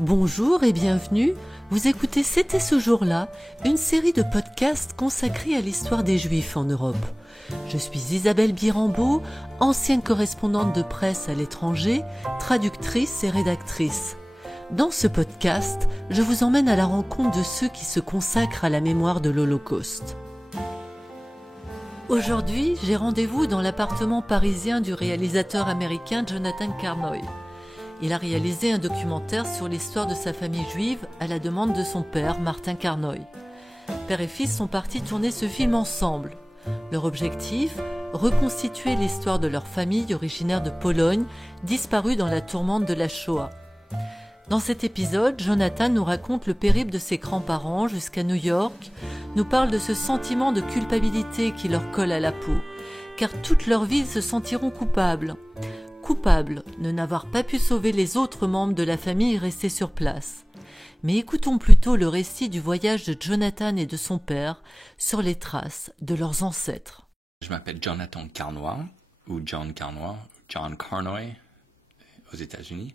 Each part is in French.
Bonjour et bienvenue, vous écoutez C'était ce jour-là, une série de podcasts consacrée à l'histoire des Juifs en Europe. Je suis Isabelle Birambeau, ancienne correspondante de presse à l'étranger, traductrice et rédactrice. Dans ce podcast, je vous emmène à la rencontre de ceux qui se consacrent à la mémoire de l'Holocauste. Aujourd'hui, j'ai rendez-vous dans l'appartement parisien du réalisateur américain Jonathan Carnoy. Il a réalisé un documentaire sur l'histoire de sa famille juive à la demande de son père, Martin Carnoy. Père et fils sont partis tourner ce film ensemble. Leur objectif, reconstituer l'histoire de leur famille originaire de Pologne, disparue dans la tourmente de la Shoah. Dans cet épisode, Jonathan nous raconte le périple de ses grands-parents jusqu'à New York, nous parle de ce sentiment de culpabilité qui leur colle à la peau, car toute leur vie ils se sentiront coupables de n'avoir pas pu sauver les autres membres de la famille restés sur place. Mais écoutons plutôt le récit du voyage de Jonathan et de son père sur les traces de leurs ancêtres. Je m'appelle Jonathan Carnoy, ou John Carnoy, John Carnoy, aux États-Unis.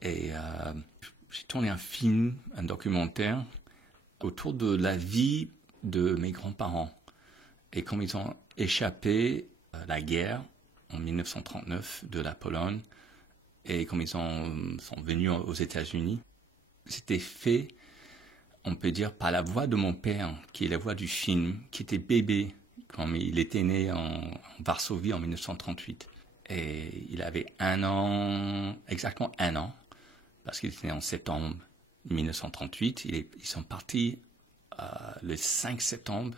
Et j'ai tourné un film, un documentaire, autour de la vie de mes grands-parents. Et comme ils ont échappé à la guerre, en 1939 de la Pologne, et comme ils sont venus aux États-Unis, c'était fait, on peut dire, par la voix de mon père, qui est la voix du film, qui était bébé quand il était né en Varsovie en 1938. Et il avait exactement un an, parce qu'il était né en septembre 1938. Ils sont partis le 5 septembre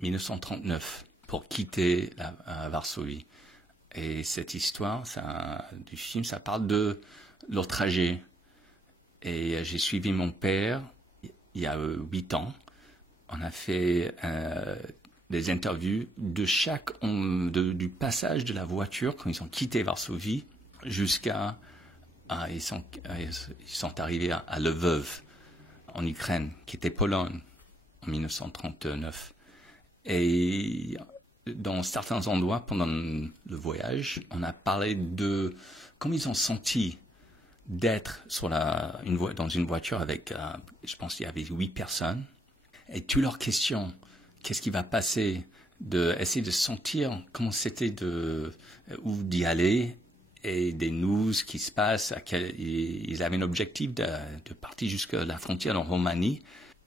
1939 pour quitter Varsovie. Et cette histoire du film, ça parle de leur trajet. Et j'ai suivi mon père il y a 8 ans. On a fait des interviews de du passage de la voiture quand ils ont quitté Varsovie jusqu'à ils sont arrivés à Lvov, en Ukraine, qui était Pologne, en 1939. Et dans certains endroits, pendant le voyage, on a parlé de comment ils ont senti d'être dans une voiture avec, je pense qu'il y avait 8 personnes. Et toutes leurs questions, qu'est-ce qui va passer, essayer de sentir comment c'était où d'y aller, et des news qui se passent. Ils avaient un objectif de partir jusqu'à la frontière en Roumanie.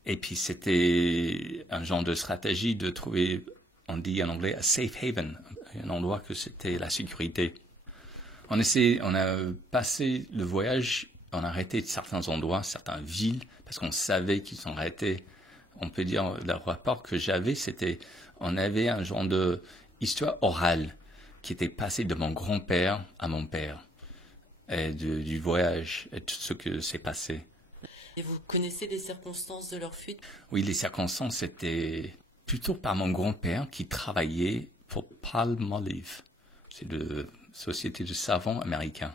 Et puis c'était un genre de stratégie de trouver, on dit en anglais, a safe haven, un endroit que c'était la sécurité. On a passé le voyage, on a arrêté certains endroits, certaines villes, parce qu'on savait qu'ils sont arrêtés. On peut dire, le rapport que j'avais, on avait un genre de histoire orale qui était passée de mon grand-père à mon père, et du voyage, et tout ce que s'est passé. Et vous connaissez les circonstances de leur fuite ? Oui, les circonstances, c'était plutôt par mon grand-père qui travaillait pour Palmolive. C'est une société de savons américains.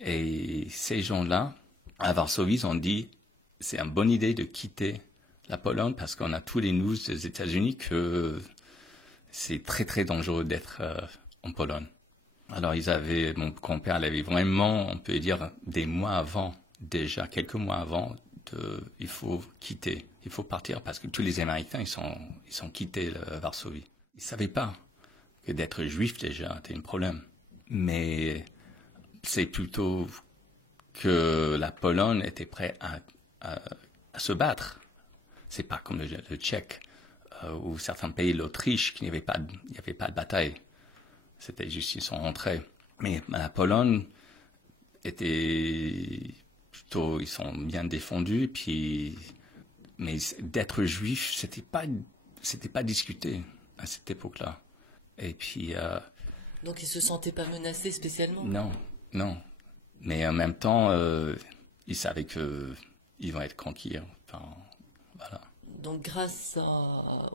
Et ces gens-là, à Varsovie, ils ont dit, c'est une bonne idée de quitter la Pologne parce qu'on a tous les news des États-Unis que c'est très très dangereux d'être en Pologne. Alors mon grand-père avait vraiment, on peut dire, des mois avant, déjà quelques mois avant, il faut quitter, il faut partir parce que tous les Américains ils sont quittés Varsovie. Ils savaient pas que d'être juif déjà était un problème, mais c'est plutôt que la Pologne était prête à se battre. C'est pas comme le Tchèque ou certains pays, l'Autriche, il n'y avait pas de bataille. C'était juste ils sont rentrés. Mais la Pologne était plutôt, ils sont bien défendus, mais d'être juif, c'était pas discuté à cette époque-là. Et puis. Donc ils se sentaient pas menacés spécialement ? Non. Mais en même temps, ils savaient que ils vont être conquis. Enfin, voilà. Donc grâce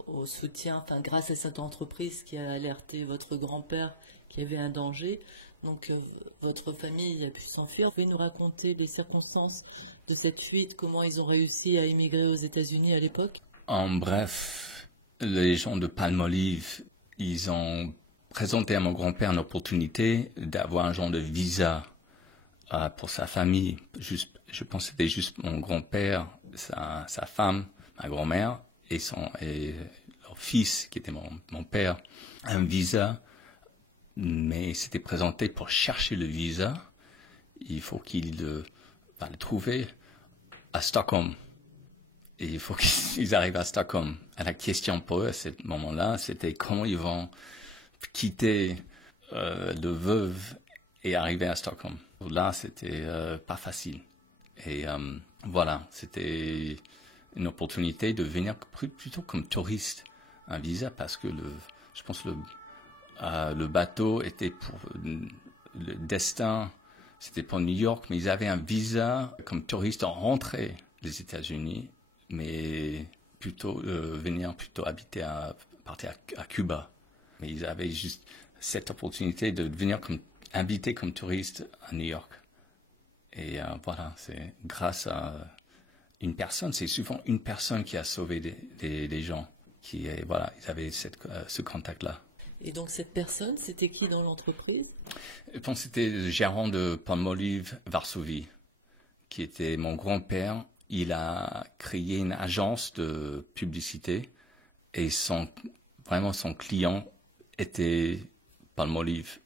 au soutien, grâce à cette entreprise qui a alerté votre grand-père qu'il y avait un danger, donc votre famille a pu s'enfuir. Vous pouvez nous raconter les circonstances de cette fuite, comment ils ont réussi à immigrer aux États-Unis à l'époque ? En bref, les gens de Palmolive, ils ont présenté à mon grand-père une opportunité d'avoir un genre de visa pour sa famille. Je pense que c'était juste mon grand-père, sa femme, ma grand-mère et leur fils, qui était mon père, un visa, mais s'était présenté pour chercher le visa. Il faut qu'il va le trouver à Stockholm. Et il faut qu'ils arrivent à Stockholm. Et la question pour eux à ce moment-là, c'était comment ils vont quitter le veuve et arriver à Stockholm. Là, c'était pas facile. Et voilà, c'était une opportunité de venir plutôt comme touriste, un visa, parce que je pense que le bateau était pour le destin, c'était pour New York, mais ils avaient un visa comme touriste en rentrée des États-Unis, mais plutôt venir plutôt partir à Cuba. Mais ils avaient juste cette opportunité de venir invité comme touriste à New York. Et voilà, c'est grâce à une personne, c'est souvent une personne qui a sauvé des gens, voilà, ils avaient ce contact-là. Et donc cette personne, c'était qui dans l'entreprise? Je pense que c'était le gérant de Palmolive Varsovie, qui était mon grand-père. Il a créé une agence de publicité et vraiment son client était Palmolive.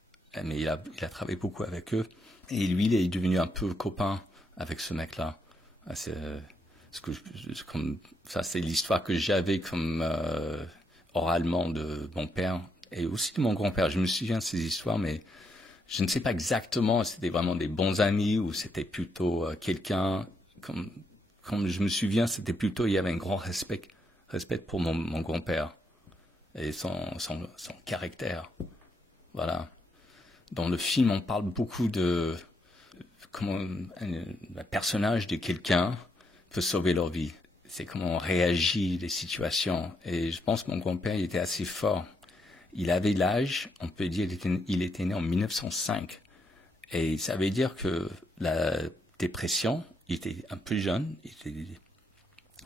Mais il a travaillé beaucoup avec eux. Et lui, il est devenu un peu copain avec ce mec-là. Ça, c'est l'histoire que j'avais comme oralement de mon père et aussi de mon grand-père. Je me souviens de ces histoires, mais je ne sais pas exactement si c'était vraiment des bons amis ou c'était plutôt quelqu'un. Comme je me souviens, c'était plutôt, il y avait un grand respect pour mon grand-père et son caractère. Voilà. Dans le film, on parle beaucoup de comment un personnage de quelqu'un peut sauver leur vie. C'est comment on réagit des situations. Et je pense que mon grand-père, il était assez fort. Il avait l'âge, on peut dire, il était né en 1905. Et ça veut dire que la dépression, il était un peu jeune,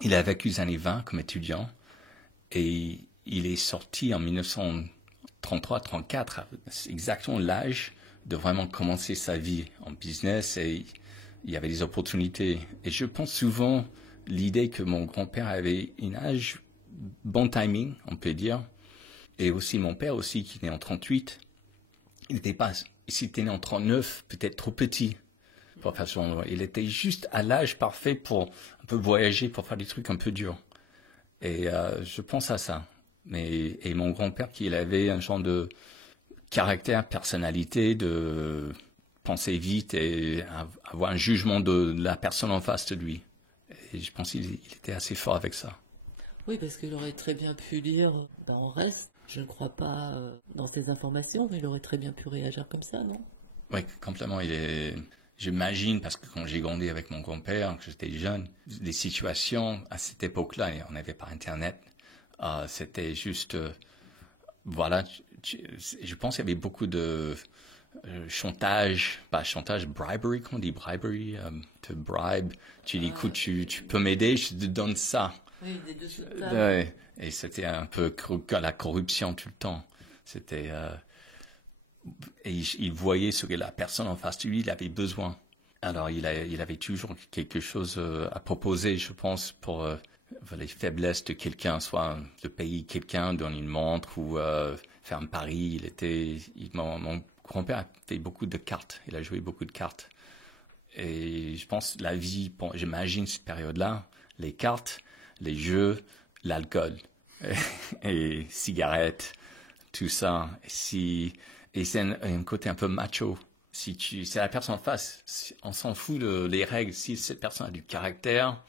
il a vécu les années 20 comme étudiant. Et il est sorti en 1933-34, c'est exactement l'âge de vraiment commencer sa vie en business et il y avait des opportunités. Et je pense souvent l'idée que mon grand-père avait un âge, bon timing, on peut dire, et aussi mon père aussi qui est né en 38, s'il était né en 39, peut-être trop petit pour faire ce genre. Il était juste à l'âge parfait pour un peu voyager, pour faire des trucs un peu durs. Et je pense à ça. Et mon grand-père, qu'il avait un genre de caractère, personnalité, de penser vite et avoir un jugement de la personne en face de lui. Et je pense qu'il était assez fort avec ça. Oui, parce qu'il aurait très bien pu lire dans Reste. Je ne crois pas dans ces informations, mais il aurait très bien pu réagir comme ça, non? Oui, complètement. J'imagine, parce que quand j'ai grandi avec mon grand-père, que j'étais jeune, les situations à cette époque-là, on n'avait pas Internet, c'était juste, voilà, je pense qu'il y avait beaucoup de chantage, bribery, qu'on dit bribery, to bribe, tu dis, écoute, tu peux m'aider, je te donne ça. Oui, des deux et c'était un peu la corruption tout le temps. C'était... et il voyait ce que la personne en face de lui, il avait besoin. Alors, il avait toujours quelque chose à proposer, je pense, pour les faiblesses de quelqu'un, soit de payer quelqu'un, donner une montre ou faire un pari. Mon grand-père a fait beaucoup de cartes. Il a joué beaucoup de cartes. Et je pense la vie, j'imagine cette période-là, les cartes, les jeux, l'alcool et cigarettes, tout ça. Et c'est un côté un peu macho. C'est la personne en face. On s'en fout des règles. Si cette personne a du caractère,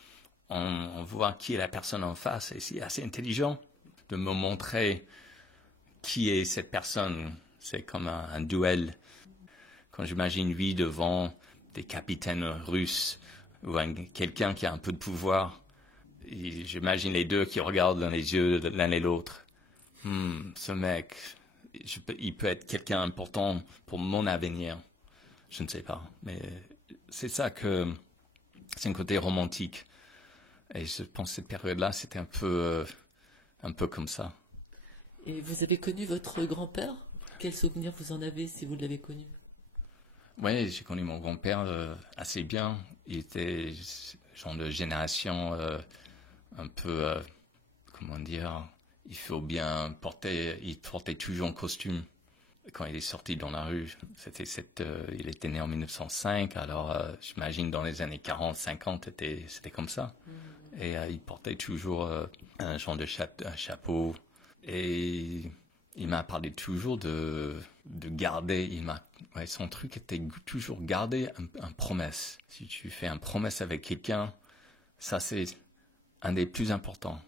on voit qui est la personne en face. Et c'est assez intelligent de me montrer qui est cette personne. C'est comme un duel. Quand j'imagine lui devant des capitaines russes ou quelqu'un qui a un peu de pouvoir, et j'imagine les deux qui regardent dans les yeux l'un et l'autre. Ce mec, il peut être quelqu'un important pour mon avenir. Je ne sais pas, mais c'est ça c'est un côté romantique. Et je pense que cette période-là, c'était un peu comme ça. Et vous avez connu votre grand-père? Quel souvenir vous en avez si vous l'avez connu? Ouais, j'ai connu mon grand-père assez bien. Il était genre de génération un peu, comment dire, il portait toujours un costume quand il est sorti dans la rue. Il était né en 1905, alors j'imagine dans les années 40, 50, c'était comme ça. Et il portait toujours un genre de un chapeau. Et il m'a parlé toujours de garder. Son truc était toujours garder un promesse. Si tu fais un promesse avec quelqu'un, ça c'est un des plus importants.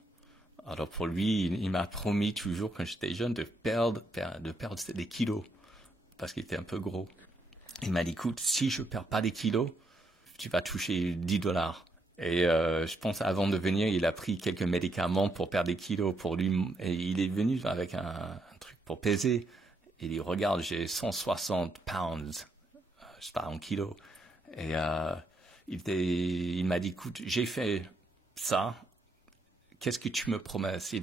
Alors pour lui, il m'a promis toujours quand j'étais jeune de perdre des kilos parce qu'il était un peu gros. Il m'a dit, écoute, si je perds pas des kilos, tu vas toucher $10. Et je pense avant de venir, il a pris quelques médicaments pour perdre des kilos pour lui. Et il est venu avec un truc pour peser. Il dit, regarde, j'ai 160 pounds, je sais pas, en kilos. Et il m'a dit, écoute, j'ai fait ça. Qu'est-ce que tu me promets? C'est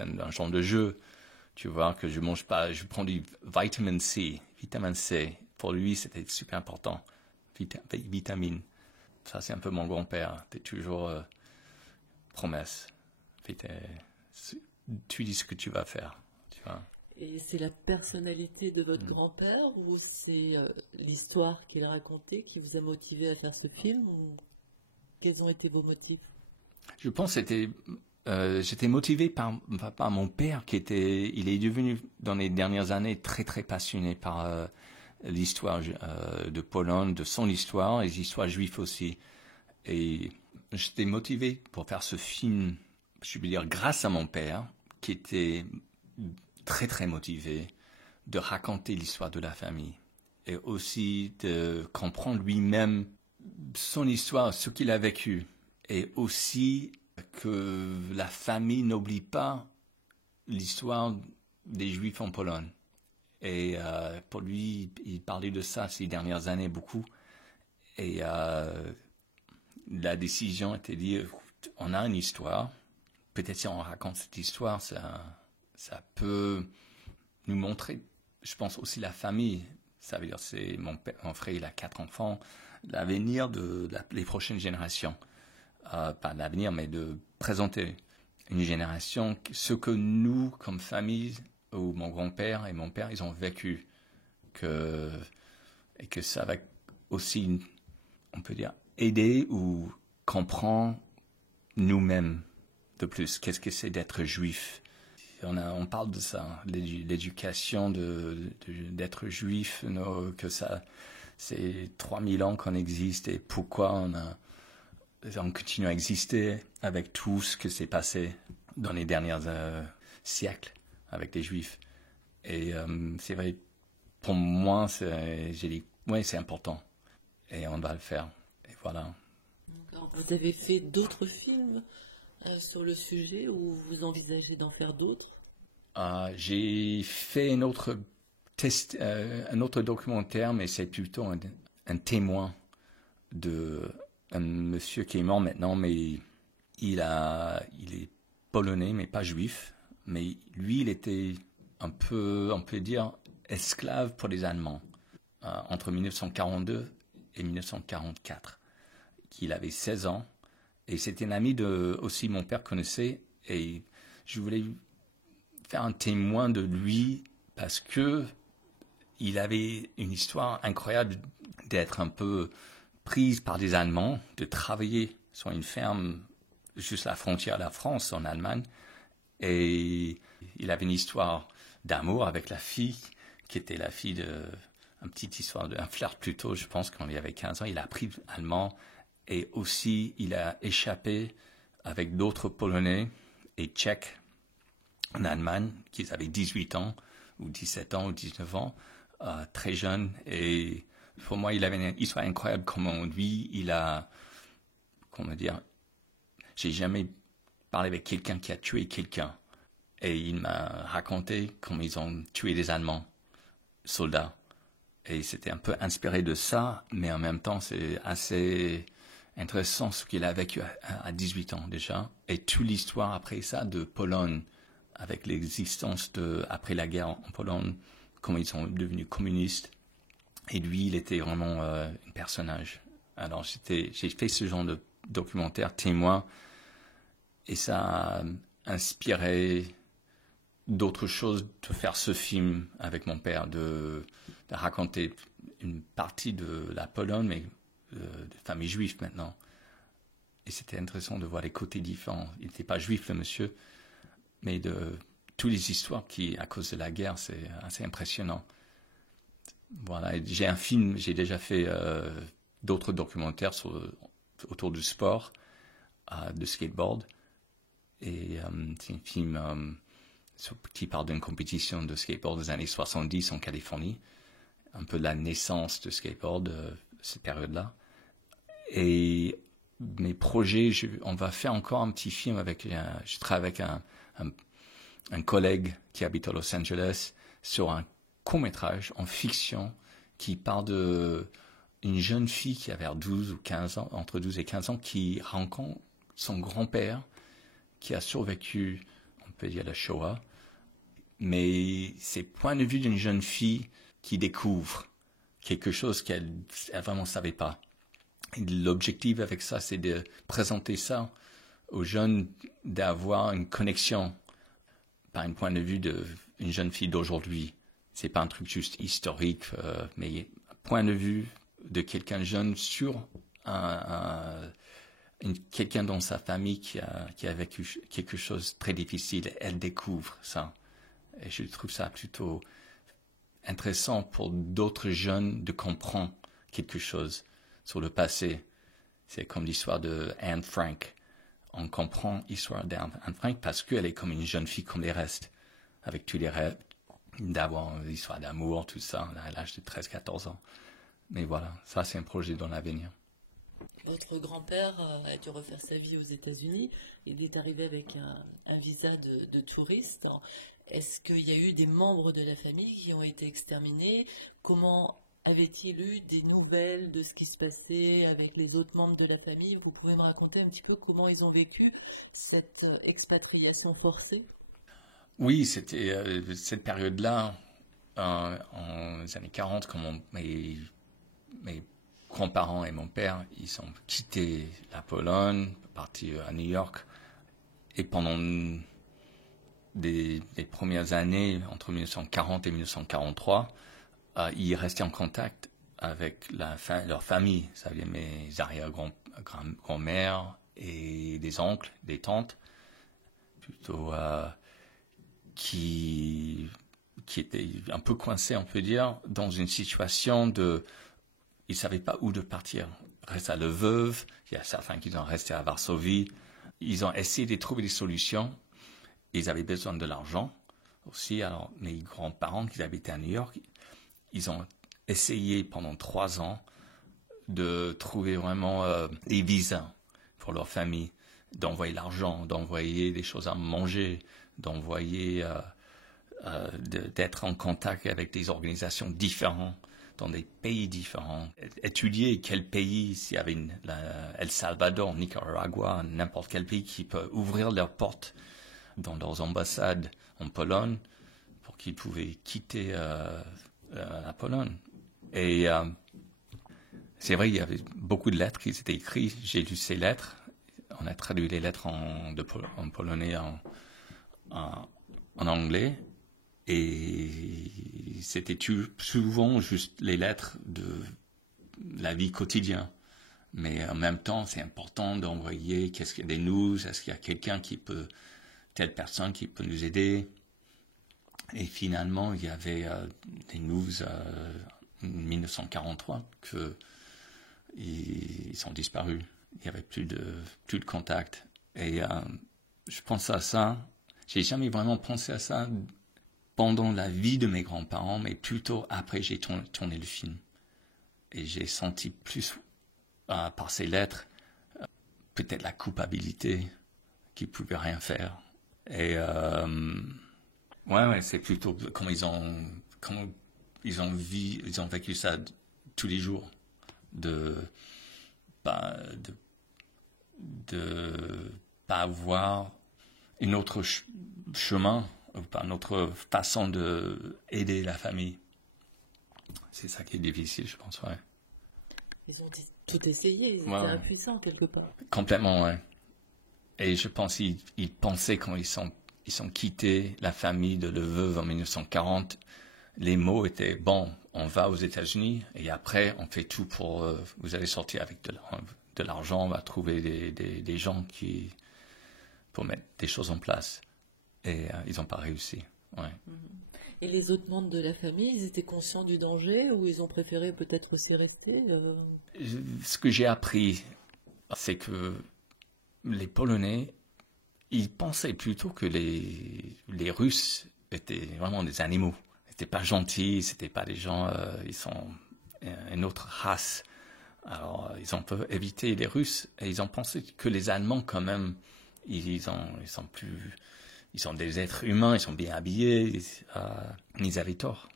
un genre de jeu, tu vois, que je mange pas. Je prends du vitamine C. Pour lui, c'était super important. Vitamine. Ça, c'est un peu mon grand-père. T'es toujours promesse. Tu dis ce que tu vas faire, tu vois. Et c'est la personnalité de votre grand-père ou c'est l'histoire qu'il racontait qui vous a motivé à faire ce film ou quels ont été vos motifs? Je pense que j'étais motivé par mon père il est devenu dans les dernières années très très passionné par l'histoire de Pologne, de son histoire et les histoires juives aussi. Et j'étais motivé pour faire ce film, je veux dire, grâce à mon père qui était très très motivé de raconter l'histoire de la famille et aussi de comprendre lui-même son histoire, ce qu'il a vécu. Et aussi que la famille n'oublie pas l'histoire des Juifs en Pologne. Et pour lui, il parlait de ça ces dernières années beaucoup. Et la décision était de dire, on a une histoire. Peut-être si on raconte cette histoire, ça peut nous montrer, je pense aussi la famille. Ça veut dire, c'est mon frère, il a 4 enfants. L'avenir les prochaines générations. Pas l'avenir, mais de présenter une génération, ce que nous, comme famille, ou mon grand-père et mon père, ils ont vécu, et que ça va aussi, on peut dire, aider ou comprendre nous-mêmes de plus. Qu'est-ce que c'est d'être juif? On parle de ça, l'éducation d'être juif, que ça, c'est 3000 ans qu'on existe et pourquoi on continue à exister avec tout ce que s'est passé dans les derniers siècles avec les Juifs. Et c'est vrai, pour moi, j'ai dit, oui, c'est important. Et on va le faire. Et voilà. Alors, vous avez fait d'autres films sur le sujet ou vous envisagez d'en faire d'autres? J'ai fait un autre documentaire, mais c'est plutôt un témoin un monsieur qui est mort maintenant, mais il est polonais, mais pas juif. Mais lui, il était un peu, on peut dire, esclave pour les Allemands entre 1942 et 1944. Il avait 16 ans et c'était un ami aussi mon père connaissait et je voulais faire un témoin de lui parce que il avait une histoire incroyable d'être un peu prise par des Allemands, de travailler sur une ferme juste à la frontière de la France, en Allemagne. Et il avait une histoire d'amour avec la fille, qui était la fille un flirt plutôt, je pense, quand il avait 15 ans. Il a appris allemand et aussi il a échappé avec d'autres Polonais et Tchèques en Allemagne, qui avaient 18 ans, ou 17 ans, ou 19 ans, très jeunes. Et pour moi, il avait une histoire incroyable comment lui, comment dire, j'ai jamais parlé avec quelqu'un qui a tué quelqu'un. Et il m'a raconté comment ils ont tué des Allemands, soldats. Et c'était un peu inspiré de ça, mais en même temps, c'est assez intéressant ce qu'il a vécu à 18 ans déjà. Et toute l'histoire après ça de Pologne, avec l'existence après la guerre en Pologne, comment ils sont devenus communistes. Et lui, il était vraiment un personnage. Alors, j'ai fait ce genre de documentaire témoin, et ça a inspiré d'autres choses de faire ce film avec mon père, de raconter une partie de la Pologne, mais de famille juive maintenant. Et c'était intéressant de voir les côtés différents. Il n'était pas juif, le monsieur, mais de toutes les histoires qui, à cause de la guerre, c'est assez impressionnant. Voilà, et j'ai déjà fait d'autres documentaires autour du sport, de skateboard. Et c'est un film qui parle d'une compétition de skateboard des années 70 en Californie. Un peu la naissance de skateboard, cette période-là. Et mes projets, on va faire encore un petit film je travaille avec un collègue qui habite à Los Angeles sur un court-métrage en fiction qui parle d'une jeune fille qui avait 12 ou 15 ans, entre 12 et 15 ans, qui rencontre son grand-père qui a survécu, on peut dire, la Shoah, mais c'est le point de vue d'une jeune fille qui découvre quelque chose qu'elle vraiment ne savait pas. Et l'objectif avec ça, c'est de présenter ça aux jeunes, d'avoir une connexion par un point de vue d'une jeune fille d'aujourd'hui. C'est pas un truc juste historique, mais un point de vue de quelqu'un jeune sur quelqu'un dans sa famille qui a vécu quelque chose de très difficile. Elle découvre ça. Et je trouve ça plutôt intéressant pour d'autres jeunes de comprendre quelque chose sur le passé. C'est comme l'histoire de Anne Frank. On comprend l'histoire d'Anne Frank parce qu'elle est comme une jeune fille comme les restes, avec tous les rêves, d'avoir une histoire d'amour, tout ça, à l'âge de 13-14 ans. Mais voilà, ça c'est un projet dans l'avenir. Votre grand-père a dû refaire sa vie aux États-Unis. Il est arrivé avec un visa de touriste. Est-ce qu'il y a eu des membres de la famille qui ont été exterminés? Comment avait-il eu des nouvelles de ce qui se passait avec les autres membres de la famille? Vous pouvez me raconter un petit peu comment ils ont vécu cette expatriation forcée? Oui, c'était cette période-là, en les années 40, quand mes grands-parents et mon père, ils ont quitté la Pologne, partis à New York, et pendant les premières années, entre 1940 et 1943, ils restaient en contact avec leur famille, ça veut dire mes arrière-grand-mères et des oncles, des tantes, plutôt qui étaient un peu coincés, on peut dire, dans une situation ils ne savaient pas où de partir. Reste à Lvov, il y a certains qui sont restés à Varsovie. Ils ont essayé de trouver des solutions. Ils avaient besoin de l'argent aussi. Alors, mes grands-parents qui habitaient à New York, ils ont essayé pendant 3 ans de trouver vraiment des visas pour leur famille, d'envoyer l'argent, d'envoyer des choses à manger, d'envoyer, d'être en contact avec des organisations différentes dans des pays différents, étudier quel pays, s'il y avait El Salvador, Nicaragua, n'importe quel pays qui peut ouvrir leurs portes dans leurs ambassades en Pologne pour qu'ils pouvaient quitter la Pologne. Et c'est vrai, il y avait beaucoup de lettres qui étaient écrites. J'ai lu ces lettres. On a traduit les lettres en polonais, en anglais. Et c'était souvent juste les lettres de la vie quotidienne. Mais en même temps, c'est important d'envoyer qu'est-ce qu'il y a des news, est-ce qu'il y a quelqu'un telle personne qui peut nous aider. Et finalement, il y avait des news en 1943 qu'ils sont disparus. Il n'y avait plus de contact. Et je pense à ça. J'ai jamais vraiment pensé à ça pendant la vie de mes grands-parents, mais plutôt après j'ai tourné le film. Et j'ai senti plus, par ces lettres, peut-être la culpabilité qu'ils ne pouvaient rien faire. Et ouais, c'est plutôt comment ils ont vécu ça tous les jours, de pas avoir une autre chemin, ou pas une autre façon d'aider la famille. C'est ça qui est difficile, je pense, ouais. Ils ont tout essayé, ils étaient impuissants quelque part. Complètement, ouais. Et je pense qu'ils pensaient quand ils sont quittés la famille de le veuve en 1940, les mots étaient bon, on va aux États-Unis et après on fait tout pour vous allez sortir avec de l'argent, on va trouver des gens pour mettre des choses en place. Et ils n'ont pas réussi. Ouais. Et les autres membres de la famille, ils étaient conscients du danger ou ils ont préféré peut-être s'y rester Ce que j'ai appris, c'est que les Polonais, ils pensaient plutôt que les Russes étaient vraiment des animaux. Ils n'étaient pas gentils, c'était pas des gens, ils sont une autre race. Alors, ils ont peu évité les Russes et ils ont pensé que les Allemands, quand même, ils sont des êtres humains, ils sont bien habillés, ils avaient tort.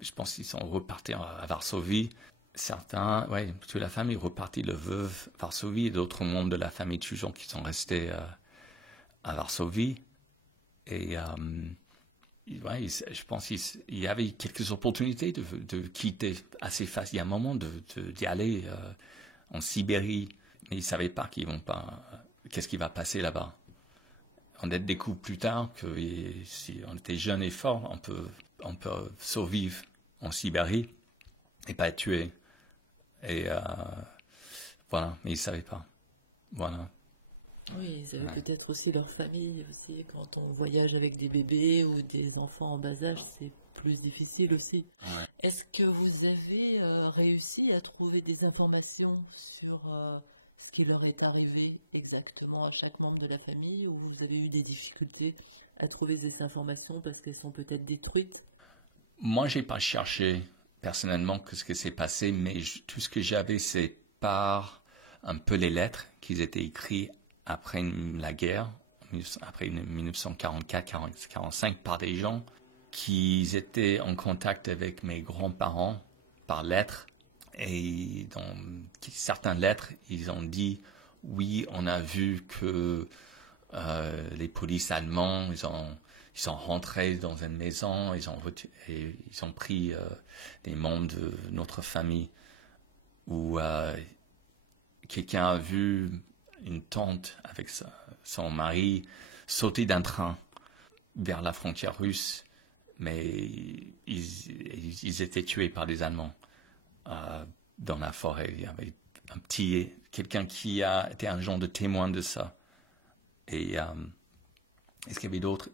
Je pense qu'ils sont repartis à Varsovie. Certains, toute la famille est repartie, le veuve Varsovie, et d'autres membres de la famille Tujon qui sont restés à Varsovie. Et je pense qu'il y avait quelques opportunités de quitter assez facile. Il y a un moment d'y aller en Sibérie, mais ils ne savaient pas qu'est-ce qui va passer là-bas. On a découvert plus tard que si on était jeune et fort, on peut survivre en Sibérie et pas être tué. Et voilà, mais ils ne savaient pas. Voilà. Oui, ils avaient peut-être aussi leur famille aussi. Quand on voyage avec des bébés ou des enfants en bas âge, c'est plus difficile aussi. Ouais. Est-ce que vous avez réussi à trouver des informations sur ce qui leur est arrivé exactement à chaque membre de la famille, ou vous avez eu des difficultés à trouver des informations parce qu'elles sont peut-être détruites? Moi, j'ai pas cherché personnellement ce que s'est passé, mais tout ce que j'avais, c'est par un peu les lettres qui étaient écrites après la guerre, après 1944-45, par des gens qui étaient en contact avec mes grands-parents par lettres. Et dans certaines lettres, ils ont dit « Oui, on a vu que les polices allemands, ils sont rentrés dans une maison, ils ont pris des membres de notre famille. » Ou quelqu'un a vu une tante avec son mari sauter d'un train vers la frontière russe, mais ils étaient tués par des Allemands dans la forêt. Il y avait quelqu'un qui a été un genre de témoin de ça. Et est-ce qu'il y avait d'autres?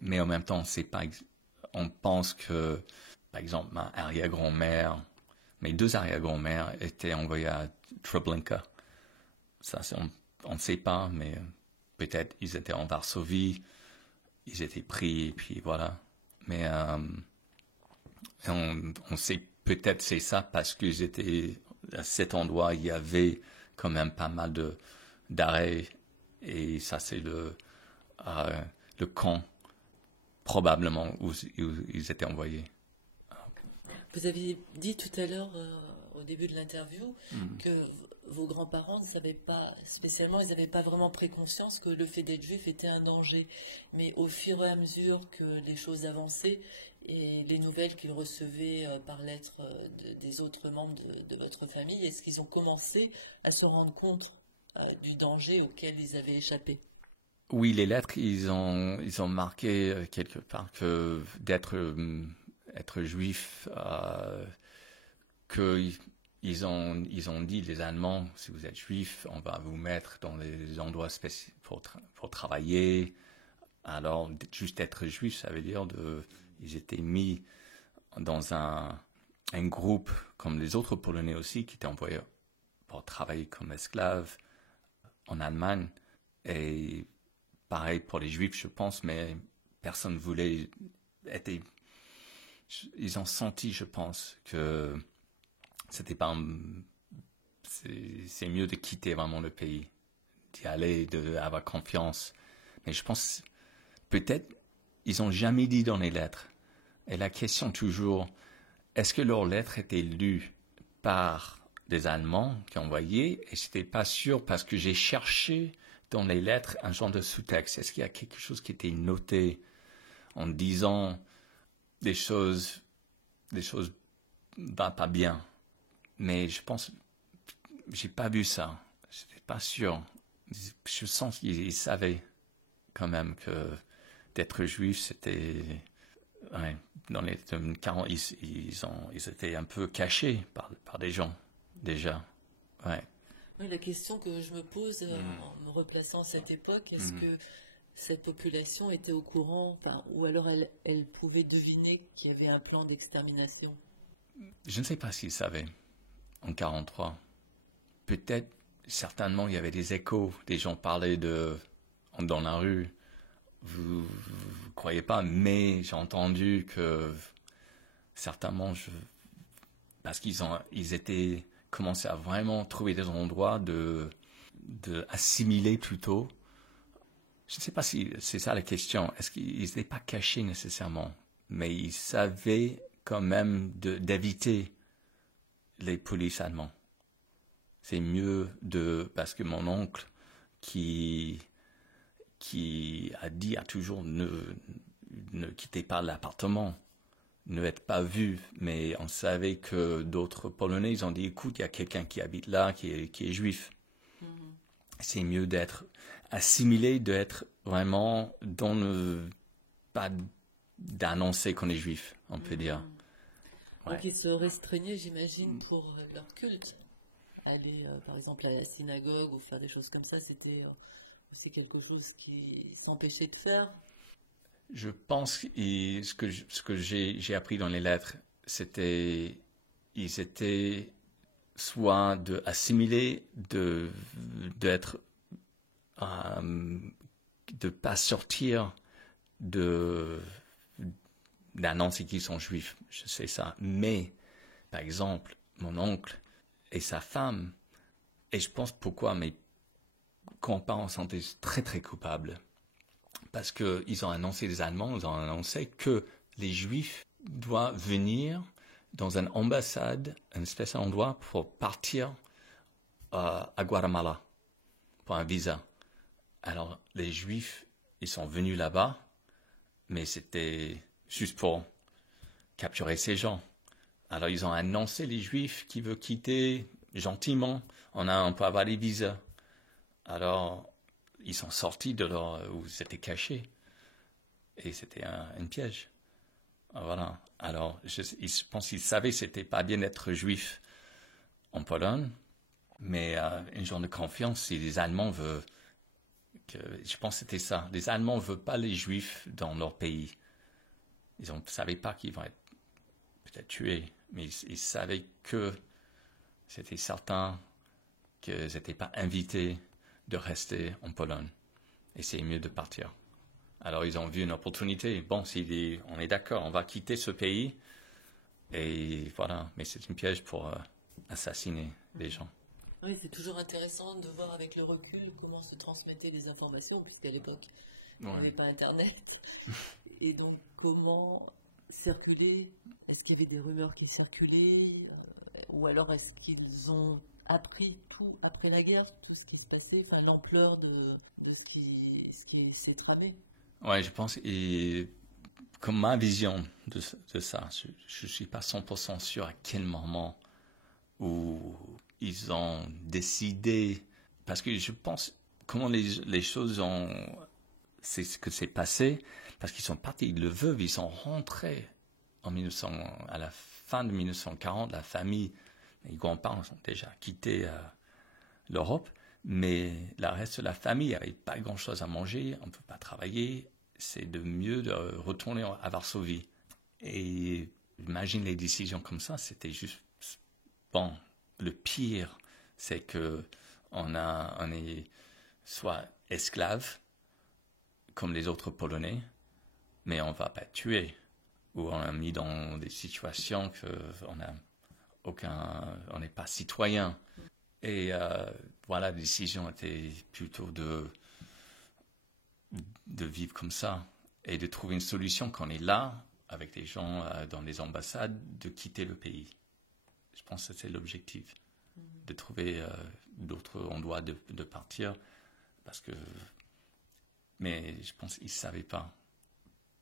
Mais en même temps, on pense que, par exemple, mes deux arrière-grand-mères étaient envoyées à Treblinka. Ça, on ne sait pas, mais peut-être ils étaient en Varsovie, ils étaient pris, et puis voilà. Mais on sait peut-être c'est ça parce qu'ils étaient à cet endroit, il y avait quand même pas mal d'arrêts, et ça c'est le camp probablement où ils étaient envoyés. Vous aviez dit tout à l'heure, au début de l'interview, que vos grands-parents ne savaient pas spécialement, ils n'avaient pas vraiment pris conscience que le fait d'être juif était un danger. Mais au fur et à mesure que les choses avançaient et les nouvelles qu'ils recevaient par lettre des autres membres de votre famille, est-ce qu'ils ont commencé à se rendre compte du danger auquel ils avaient échappé? Oui, les lettres, ils ont marqué quelque part que être juif, qu'ils ont dit, les Allemands, si vous êtes juif, on va vous mettre dans des endroits spécifiques pour travailler. Alors, juste être juif, ça veut dire ils étaient mis dans un groupe, comme les autres Polonais aussi, qui étaient envoyés pour travailler comme esclaves en Allemagne. Et pareil pour les Juifs, je pense, mais personne ne voulait ils ont senti, je pense, que c'était pas c'est mieux de quitter vraiment le pays, d'y aller, d'avoir confiance. Mais je pense, peut-être, ils n'ont jamais dit dans les lettres. Et la question toujours, est-ce que leurs lettres étaient lues par des Allemands qui ont envoyé? Et je n'étais pas sûr parce que j'ai cherché dans les lettres un genre de sous-texte. Est-ce qu'il y a quelque chose qui était noté en disant des choses va pas bien. Mais je pense, j'ai pas vu ça. Je suis pas sûr. Je sens qu'ils savaient quand même que d'être juif, c'était, ouais, dans les 40, ils étaient un peu cachés par des gens, déjà. Ouais. Oui, la question que je me pose en me replaçant à cette époque, est-ce que cette population était au courant, enfin, ou alors elle pouvait deviner qu'il y avait un plan d'extermination? Je ne sais pas s'ils savaient en 43. Peut-être, certainement, il y avait des échos, des gens parlaient dans la rue. Vous croyez pas, mais j'ai entendu que certainement, parce ils étaient commencé à vraiment trouver des endroits de assimiler plutôt. Je ne sais pas si c'est ça la question. Est-ce qu'ils n'étaient pas cachés nécessairement, mais ils savaient quand même d'éviter les polices allemands. C'est mieux parce que mon oncle qui a toujours ne quittez pas l'appartement, ne être pas vu, mais on savait que d'autres Polonais, ils ont dit, écoute, il y a quelqu'un qui habite là, qui est juif. C'est mieux d'être assimilé, d'être vraiment pas d'annoncer qu'on est juif, on peut dire. Ouais. Donc ils se restreignaient, j'imagine, pour leur culte. Aller, par exemple, à la synagogue ou faire des choses comme ça, c'est quelque chose qui s'empêchait de faire. Je pense que ce que j'ai appris dans les lettres, ils étaient soit d'assimiler, d'être, de pas sortir d'annoncer qu'ils sont juifs. Je sais ça. Mais, par exemple, mon oncle et sa femme, et je pense pourquoi mes grands-parents sont très très coupables. Parce qu'ils ont annoncé, les Allemands, ils ont annoncé que les Juifs doivent venir dans une ambassade, un spécial endroit pour partir à Guatemala pour un visa. Alors, les Juifs, ils sont venus là-bas, mais c'était juste pour capturer ces gens. Alors, ils ont annoncé les Juifs qui veulent quitter gentiment. On peut avoir des visas. Alors, ils sont sortis de où ils étaient cachés. Et c'était un piège. Voilà. Alors, je pense qu'ils savaient que c'était pas bien d'être juif en Pologne, mais un genre de confiance, si les Allemands veulent, je pense que c'était ça. Les Allemands veulent pas les Juifs dans leur pays. Ils ne savaient pas qu'ils vont être peut-être tués, mais ils savaient que c'était certain qu'ils n'étaient pas invités de rester en Pologne. Et c'est mieux de partir. Alors ils ont vu une opportunité. Bon, on est d'accord, on va quitter ce pays. Et voilà, mais c'est un piège pour assassiner les gens. Oui, c'est toujours intéressant de voir avec le recul comment se transmettaient les informations, puisqu'à l'époque, il n'y avait pas Internet. Et donc, comment circuler? Est-ce qu'il y avait des rumeurs qui circulaient? Ou alors est-ce qu'ils ont appris tout après la guerre, tout ce qui se passait, enfin l'ampleur de ce qui s'est tramé? Ouais, je pense, et comme ma vision de ça, je suis pas 100% sûr à quel moment où ils ont décidé, parce que je pense comment les choses c'est ce que c'est passé, parce qu'ils sont partis, ils le veulent, ils sont rentrés à la fin de 1940, la famille, les grands-parents ont déjà quitté l'Europe, mais le reste de la famille n'avait pas grand-chose à manger, on ne peut pas travailler, c'est de mieux de retourner à Varsovie. Et imagine les décisions comme ça, c'était juste, bon, le pire, c'est que on est soit esclave, comme les autres Polonais, mais on va pas tuer, ou on est mis dans des situations on n'est pas citoyen. Et voilà, la décision était plutôt de vivre comme ça et de trouver une solution quand on est là, avec des gens dans les ambassades, de quitter le pays. Je pense que c'est l'objectif, de trouver d'autres endroits de partir, mais je pense qu'ils ne savaient pas.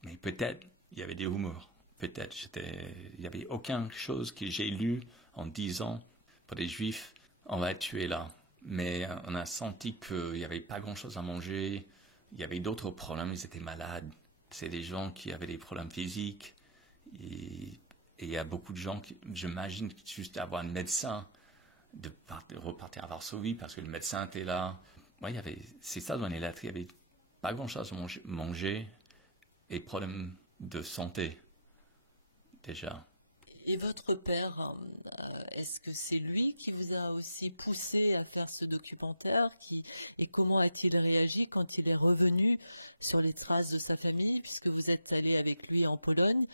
Mais peut-être, il y avait des rumeurs. peut-être. Il n'y avait aucune chose que j'ai lu en 10 ans pour les Juifs, on va être tués là. Mais on a senti qu'il n'y avait pas grand-chose à manger. Il y avait d'autres problèmes, ils étaient malades. C'est des gens qui avaient des problèmes physiques. Et il y a beaucoup de gens, j'imagine, juste avoir un médecin, de repartir à Varsovie parce que le médecin était là. Ouais, c'est ça dans les lettres, il n'y avait pas grand-chose à manger et problèmes de santé, déjà. Et votre père, est-ce que c'est lui qui vous a aussi poussé à faire ce documentaire et comment a-t-il réagi quand il est revenu sur les traces de sa famille, puisque vous êtes allé avec lui en Pologne,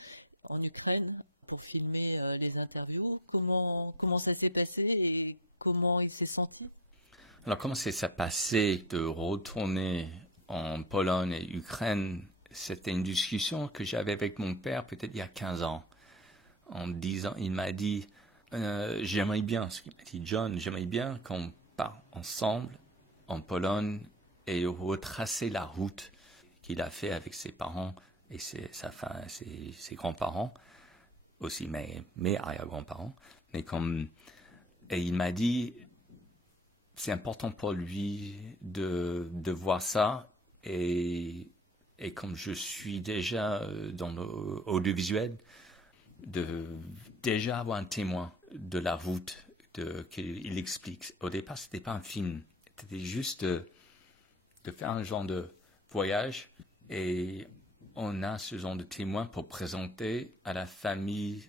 en Ukraine, pour filmer les interviews? Comment ça s'est passé et comment il s'est senti? Alors, comment ça s'est passé de retourner en Pologne et Ukraine? C'était une discussion que j'avais avec mon père peut-être il y a 15 ans. En 10 ans, il m'a dit, j'aimerais bien, ce qu'il m'a dit, John, j'aimerais bien qu'on parte ensemble en Pologne et retracer la route qu'il a fait avec ses parents et ses grands-parents, aussi mes arrière-grands-parents. Et il m'a dit, c'est important pour lui de voir ça et comme je suis déjà dans l'audiovisuel, de déjà avoir un témoin de la route qu'il explique. Au départ, c'était pas un film, c'était juste de faire un genre de voyage et on a ce genre de témoin pour présenter à la famille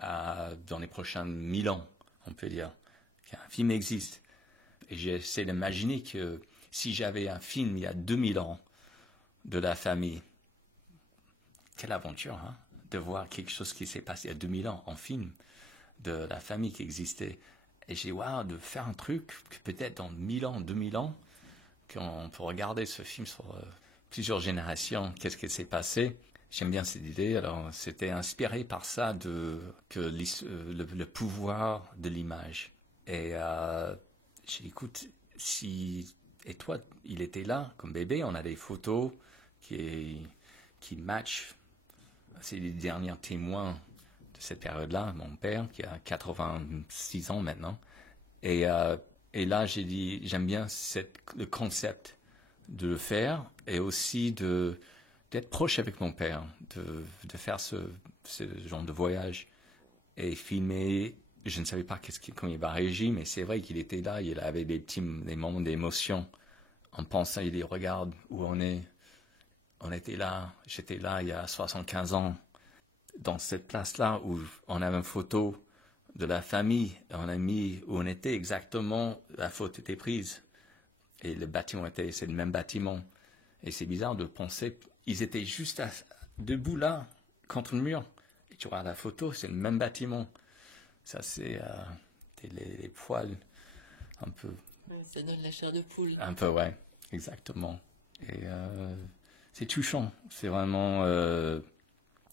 dans les prochains 1000 ans, on peut dire, qu'un film existe. Et j'essaie d'imaginer que si j'avais un film il y a 2000 ans de la famille, quelle aventure, hein, de voir quelque chose qui s'est passé il y a 2000 ans en film, de la famille qui existait. Et j'ai dit, waouh, de faire un truc que peut-être dans 1000 ans, 2000 ans, qu'on peut regarder ce film sur plusieurs générations, qu'est-ce qui s'est passé. J'aime bien cette idée. Alors, c'était inspiré par ça, le pouvoir de l'image. Et j'ai dit, écoute, et toi, il était là comme bébé, on a des photos qui matchent. C'est les derniers témoins de cette période-là, mon père, qui a 86 ans maintenant. Et là, j'ai dit, j'aime bien le concept de le faire et aussi d'être proche avec mon père, de faire ce genre de voyage et filmer. Je ne savais pas comment il va réagir, mais c'est vrai qu'il était là, il avait des moments d'émotion en pensant, il dit, regarde où on est. On était là, j'étais là il y a 75 ans, dans cette place-là où on avait une photo de la famille, on a mis où on était exactement, la photo était prise. Et le bâtiment c'est le même bâtiment. Et c'est bizarre de penser, ils étaient juste debout là, contre le mur. Et tu regardes la photo, c'est le même bâtiment. Ça, c'est les poils, un peu. Ça donne la chair de poule. Un peu, ouais, exactement. Et c'est touchant, c'est vraiment.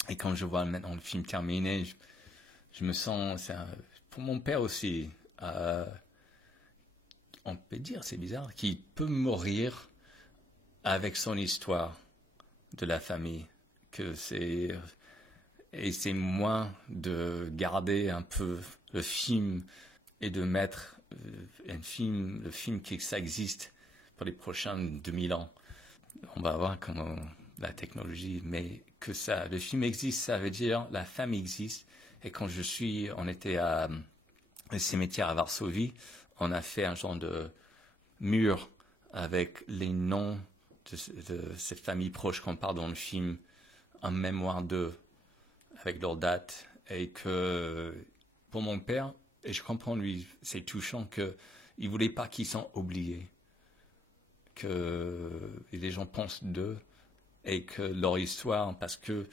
Et quand je vois maintenant le film terminé, je me sens. Pour mon père aussi, on peut dire, c'est bizarre, qu'il peut mourir avec son histoire de la famille. Et c'est moi de garder un peu le film et de mettre le film que ça existe pour les prochains 2000 ans. On va voir comment la technologie, mais le film existe, ça veut dire la famille existe. Et quand on était à le cimetière à Varsovie, on a fait un genre de mur avec les noms de cette famille proche qu'on parle dans le film, en mémoire d'eux, avec leurs dates. Et que pour mon père, et je comprends lui, c'est touchant qu'il voulait pas qu'ils soient oubliés, que les gens pensent d'eux et que leur histoire, parce que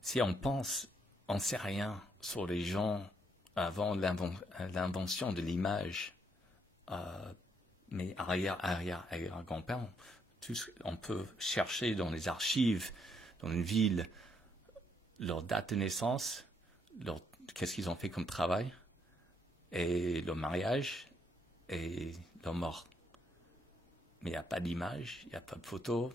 si on pense, on sait rien sur les gens avant l'invention de l'image, mais arrière-grand-père, on peut chercher dans les archives, dans une ville, leur date de naissance, qu'est-ce qu'ils ont fait comme travail, et leur mariage, et leur mort. Mais il n'y a pas d'image, il n'y a pas de photo,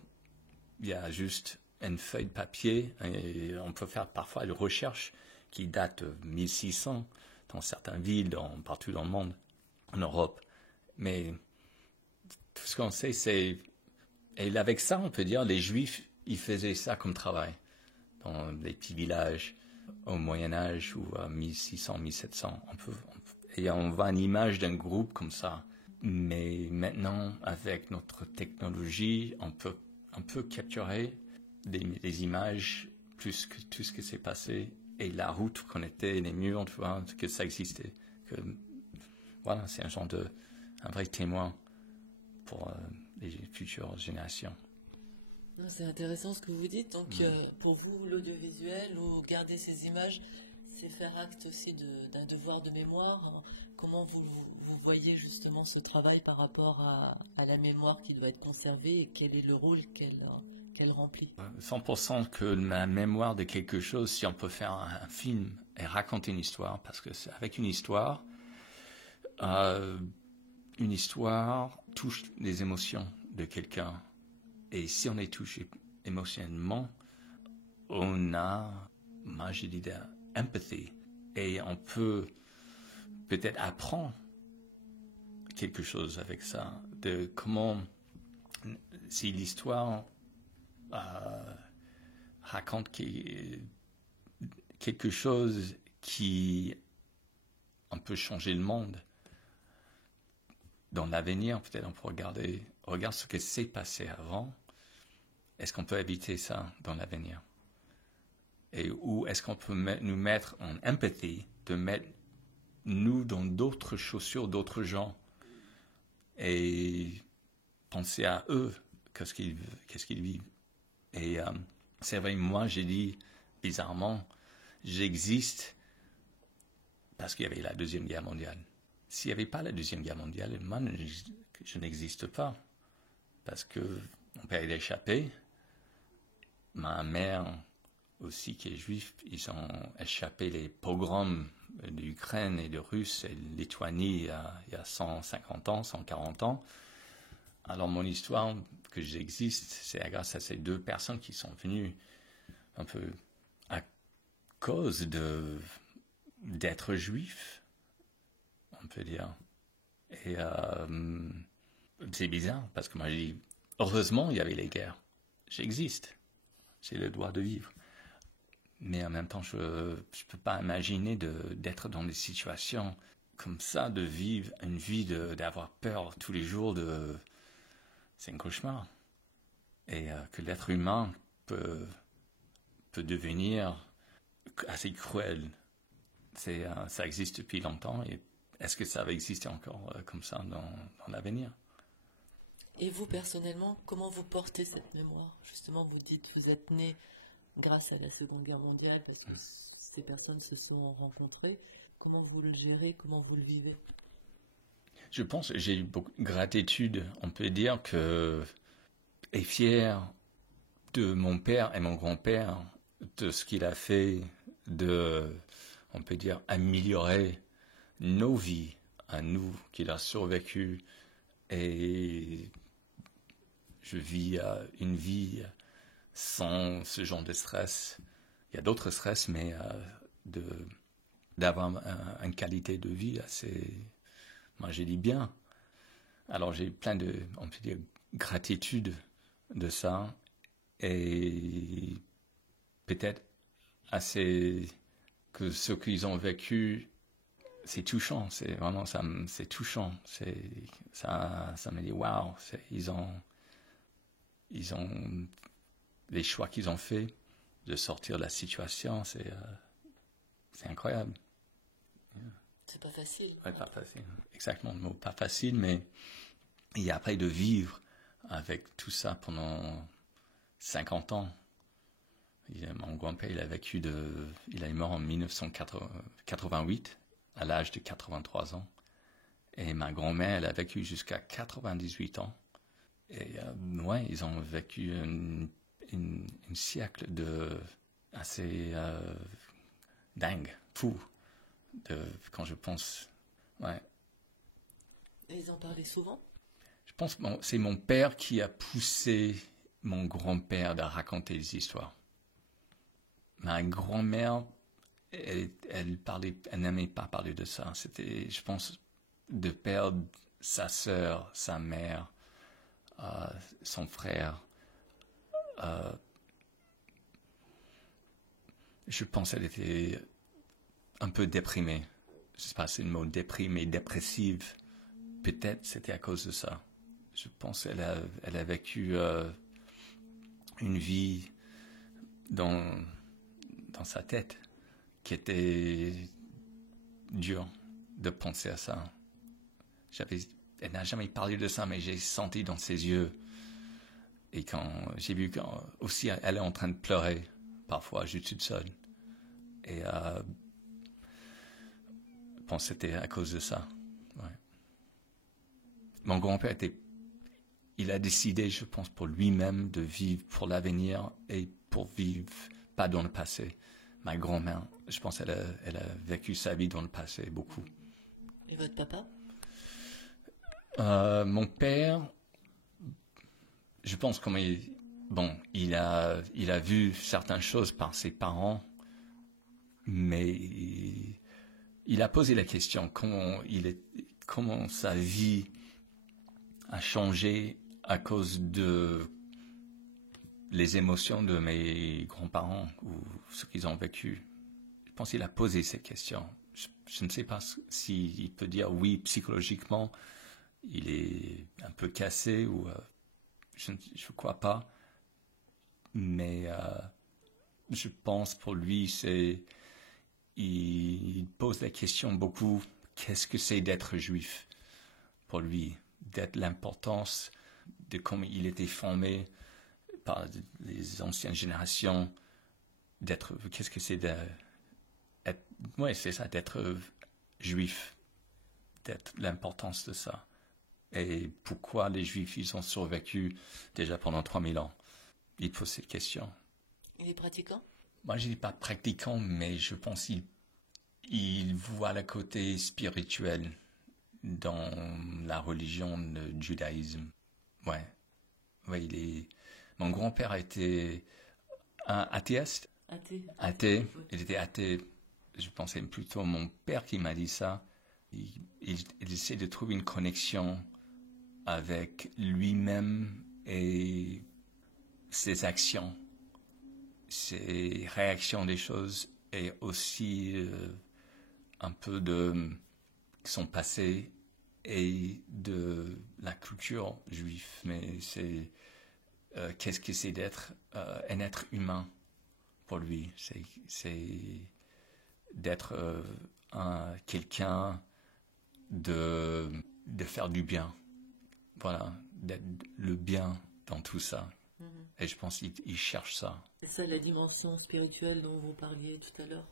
il y a juste une feuille de papier et on peut faire parfois une recherche qui date de 1600 dans certaines villes, partout dans le monde, en Europe. Mais tout ce qu'on sait, c'est... Et avec ça, on peut dire, les Juifs, ils faisaient ça comme travail dans les petits villages au Moyen-Âge ou à 1600, 1700. Et on voit une image d'un groupe comme ça. Mais maintenant, avec notre technologie, on peut capturer des images plus que tout ce qui s'est passé et la route qu'on était, les murs, tu vois, que ça existait. Voilà, c'est un vrai témoin pour les futures générations. C'est intéressant ce que vous dites. Donc, pour vous, l'audiovisuel ou garder ces images, c'est faire acte aussi d'un devoir de mémoire. Comment vous voyez justement ce travail par rapport à la mémoire qui doit être conservée et quel est le rôle qu'elle remplit? 100% que la mémoire de quelque chose, si on peut faire un film et raconter une histoire, parce que avec une histoire touche les émotions de quelqu'un. Et si on est touché émotionnellement, on a, moi j'ai dit, empathy. Et on peut peut-être apprendre quelque chose avec ça, de comment, si l'histoire raconte quelque chose qui on peut changer le monde dans l'avenir, peut-être on peut regarde ce qui s'est passé avant. Est-ce qu'on peut éviter ça dans l'avenir? Ou est-ce qu'on peut nous mettre en empathie, de mettre nous dans d'autres chaussures, d'autres gens, et penser à eux, qu'est-ce qu'ils vivent. Et c'est vrai, moi j'ai dit, bizarrement, j'existe parce qu'il y avait la Deuxième Guerre mondiale. S'il n'y avait pas la Deuxième Guerre mondiale, moi je n'existe pas. Parce que mon père il a échappé, ma mère aussi qui est juive, ils ont échappé les pogroms d'Ukraine et de Russes et de Lituanie il y a 150 ans, 140 ans. Alors mon histoire, que j'existe, c'est grâce à ces deux personnes qui sont venues un peu à cause d'être juif, on peut dire. Et c'est bizarre, parce que moi j'ai dit, heureusement il y avait les guerres. J'existe. J'ai le droit de vivre. Mais en même temps, je peux pas imaginer d'être dans des situations comme ça, de vivre une vie d'avoir peur tous les jours c'est un cauchemar. Et que l'être humain peut devenir assez cruel. Ça existe depuis longtemps et est-ce que ça va exister encore comme ça dans l'avenir? Et vous, personnellement, comment vous portez cette mémoire? Justement, vous dites que vous êtes né grâce à la Seconde Guerre mondiale, parce que ces personnes se sont rencontrées. Comment vous le gérez? Comment vous le vivez? Je pense que j'ai beaucoup de gratitude. On peut dire que est fier de mon père et mon grand-père, de ce qu'il a fait, on peut dire, améliorer nos vies, à nous, qu'il a survécu. Et je vis une vie sans ce genre de stress. Il y a d'autres stress, mais d'avoir une qualité de vie assez, moi j'ai dit bien. Alors j'ai plein on peut dire, gratitude de ça. Et peut-être assez que ce qu'ils ont vécu, c'est touchant. C'est vraiment c'est touchant. Ça me dit waouh. Ils ont les choix qu'ils ont fait de sortir de la situation, c'est incroyable. C'est pas facile. Ouais, pas facile. Exactement, le mot pas facile, mais et après de vivre avec tout ça pendant 50 ans. Mon grand-père, il est mort en 1988, à l'âge de 83 ans. Et ma grand-mère, elle a vécu jusqu'à 98 ans. Et ouais, ils ont vécu un siècle assez dingue, fou, quand je pense. Ouais. Et ils en parlaient souvent? Je pense que c'est mon père qui a poussé mon grand-père de raconter des histoires. Ma grand-mère, elle n'aimait pas parler de ça. C'était, je pense, de perdre sa sœur, sa mère, son frère. Je pense qu'elle était un peu déprimée. Je ne sais pas si c'est le mot déprimée, dépressive. Peut-être c'était à cause de ça. Je pense qu'elle a vécu une vie dans sa tête qui était dure de penser à ça. Elle n'a jamais parlé de ça, mais j'ai senti dans ses yeux. Et quand j'ai vu aussi elle est en train de pleurer, parfois juste toute seule. Et je pense que c'était à cause de ça. Ouais. Mon grand-père il a décidé, je pense, pour lui-même de vivre pour l'avenir et pour vivre pas dans le passé. Ma grand-mère, je pense elle a vécu sa vie dans le passé, beaucoup. Et votre papa? Mon père, je pense il a vu certaines choses par ses parents, mais il a posé la question comment sa vie a changé à cause de les émotions de mes grands-parents ou ce qu'ils ont vécu. Je pense qu'il a posé ces questions. Je ne sais pas s'il peut dire oui, psychologiquement, il est un peu cassé ou je ne crois pas. Mais je pense pour lui, il pose la question beaucoup, qu'est-ce que c'est d'être juif pour lui, d'être l'importance de comment il était formé par les anciennes générations, qu'est-ce que c'est c'est ça, d'être juif, d'être l'importance de ça. Et pourquoi les juifs, ils ont survécu déjà pendant 3000 ans. Il pose cette question. Il est pratiquant? Moi, je ne dis pas pratiquant, mais je pense qu'il voit le côté spirituel dans la religion du judaïsme. Ouais, mon grand-père a été un athéiste. Athée. Il était athée. Je pensais plutôt mon père qui m'a dit ça. Il essaie de trouver une connexion avec lui-même et ses actions, ses réactions des choses et aussi un peu de son passé et de la culture juive. Mais c'est qu'est-ce que c'est d'être un être humain pour lui. C'est d'être quelqu'un de faire du bien. Voilà, d'être le bien dans tout ça. Et je pense qu'il cherche ça. C'est ça la dimension spirituelle dont vous parliez tout à l'heure?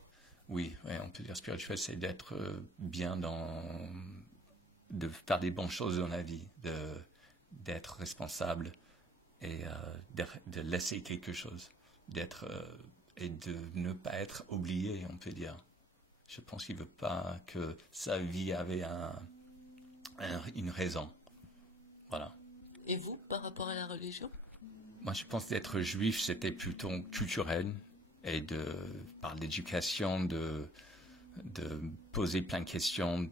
Oui, on peut dire spirituel, c'est d'être bien de faire des bonnes choses dans la vie, d'être responsable et de laisser quelque chose, et de ne pas être oublié, on peut dire. Je pense qu'il veut pas que sa vie avait une raison. Voilà. Et vous, par rapport à la religion? Moi, je pense d'être juif, c'était plutôt culturel et par l'éducation, de poser plein de questions,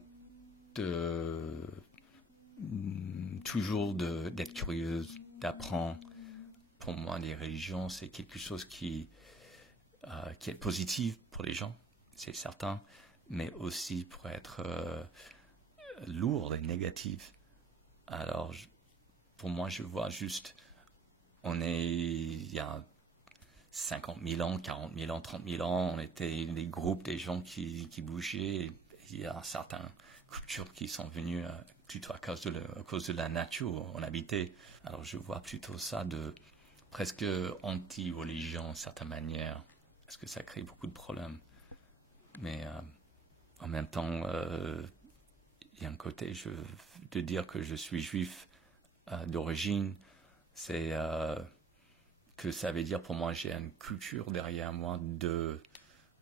toujours d'être curieuse, d'apprendre. Pour moi, les religions, c'est quelque chose qui est positif pour les gens, c'est certain, mais aussi pour être lourd et négatif. Alors, pour moi, je vois juste, il y a 50 000 ans, 40 000 ans, 30 000 ans, on était des groupes, des gens qui bougeaient. Et il y a certaines cultures qui sont venues plutôt à cause de la nature où on habitait. Alors, je vois plutôt ça de presque anti-religion, d'une certaine manière, parce que ça crée beaucoup de problèmes. Mais en même temps, il y a un côté de dire que je suis juif d'origine, c'est que ça veut dire pour moi j'ai une culture derrière moi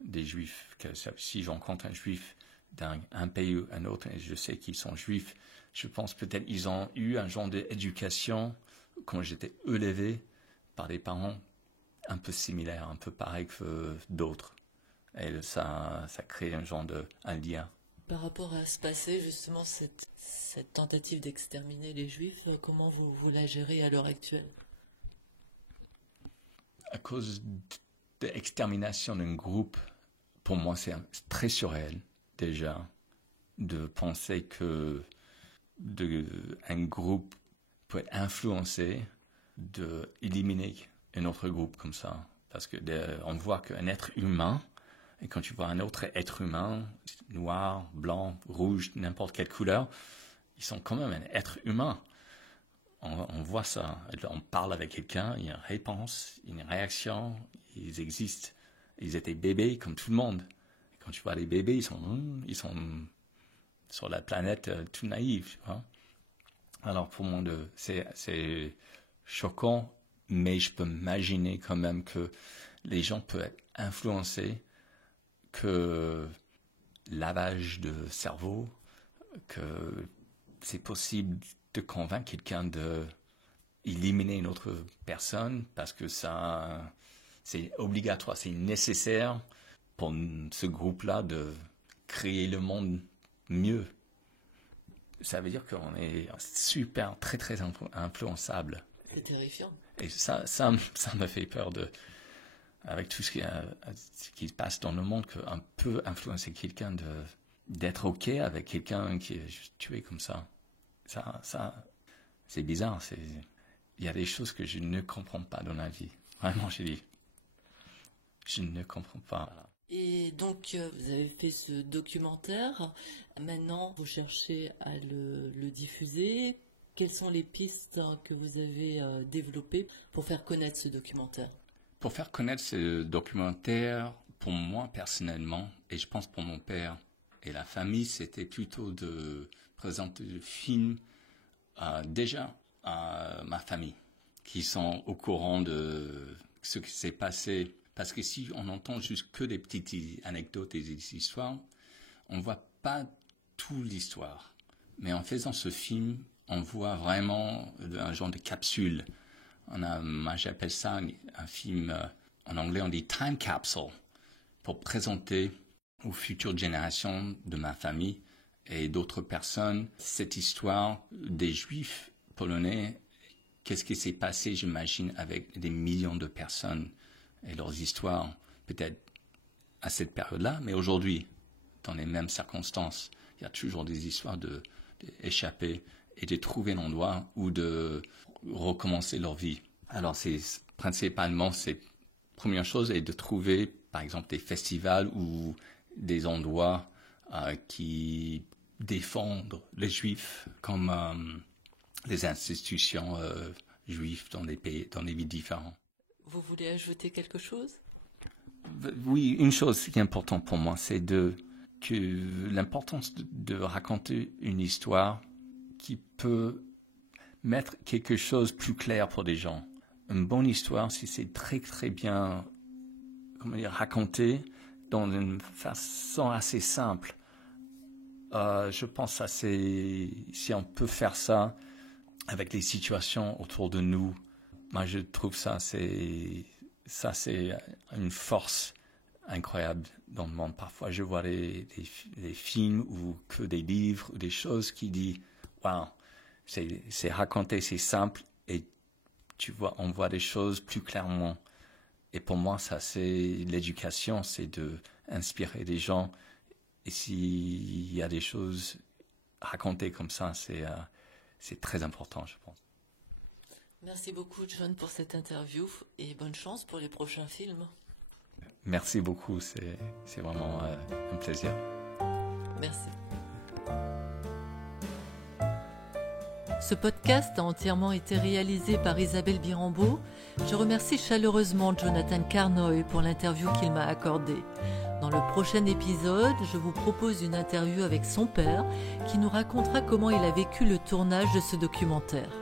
des juifs. Que si je rencontre un juif d'un pays ou un autre et je sais qu'ils sont juifs, je pense peut-être ils ont eu un genre d'éducation quand j'étais élevé par des parents un peu similaires, un peu pareils que d'autres. Et ça crée un lien. Par rapport à ce passé, justement, cette tentative d'exterminer les Juifs, comment vous la gérez à l'heure actuelle? À cause de l'extermination d'un groupe, pour moi, c'est très surréel, déjà, de penser que un groupe peut être influencé d'éliminer un autre groupe comme ça. Parce que on voit qu'un être humain, et quand tu vois un autre être humain, noir, blanc, rouge, n'importe quelle couleur, ils sont quand même un être humain. On voit ça. On parle avec quelqu'un, il y a une réponse, une réaction, ils existent. Ils étaient bébés comme tout le monde. Et quand tu vois les bébés, ils sont sur la planète tout naïfs. Tu vois. Alors pour moi, c'est choquant, mais je peux imaginer quand même que les gens peuvent être influencés, que lavage de cerveau, que c'est possible de convaincre quelqu'un d'éliminer une autre personne parce que ça, c'est obligatoire, c'est nécessaire pour ce groupe-là de créer le monde mieux. Ça veut dire qu'on est super, très, très influençable. C'est terrifiant. Et ça me fait peur avec tout ce qui se passe dans le monde, qu'on peut influencer quelqu'un d'être OK avec quelqu'un qui est tué comme ça. Ça, c'est bizarre. Il y a des choses que je ne comprends pas dans la vie. Vraiment, je ne comprends pas. Et donc, vous avez fait ce documentaire. Maintenant, vous cherchez à le diffuser. Quelles sont les pistes que vous avez développées pour faire connaître ce documentaire? Pour faire connaître ce documentaire, pour moi personnellement, et je pense pour mon père et la famille, c'était plutôt de présenter le film déjà à ma famille, qui sont au courant de ce qui s'est passé. Parce que si on entend juste que des petites anecdotes et des histoires, on ne voit pas toute l'histoire. Mais en faisant ce film, on voit vraiment un genre de capsule. Moi j'appelle ça un film, en anglais on dit time capsule, pour présenter aux futures générations de ma famille et d'autres personnes cette histoire des Juifs polonais. Qu'est-ce qui s'est passé, j'imagine, avec des millions de personnes et leurs histoires, peut-être à cette période-là, mais aujourd'hui, dans les mêmes circonstances, il y a toujours des histoires d'échapper et de trouver un endroit où de recommencer leur vie. Alors, principalement, première chose est de trouver, par exemple, des festivals ou des endroits qui défendent les Juifs comme les institutions juives dans les pays, dans les villes différentes. Vous voulez ajouter quelque chose? Oui, une chose qui est importante pour moi, c'est l'importance de raconter une histoire qui peut mettre quelque chose plus clair pour des gens. Une bonne histoire, si c'est très très bien, raconté dans une façon assez simple. Je pense que si on peut faire ça avec les situations autour de nous, moi je trouve c'est une force incroyable dans le monde. Parfois je vois des films ou que des livres ou des choses qui disent waouh, c'est raconté, c'est simple et on voit des choses plus clairement. Et pour moi ça c'est l'éducation, c'est de inspirer des gens. Et s'il y a des choses racontées comme ça, c'est très important, je pense. Merci beaucoup, John, pour cette interview et bonne chance pour les prochains films. Merci beaucoup, c'est vraiment un plaisir. Merci. Ce podcast a entièrement été réalisé par Isabelle Birambeau. Je remercie chaleureusement Jonathan Carnoy pour l'interview qu'il m'a accordée. Dans le prochain épisode, je vous propose une interview avec son père qui nous racontera comment il a vécu le tournage de ce documentaire.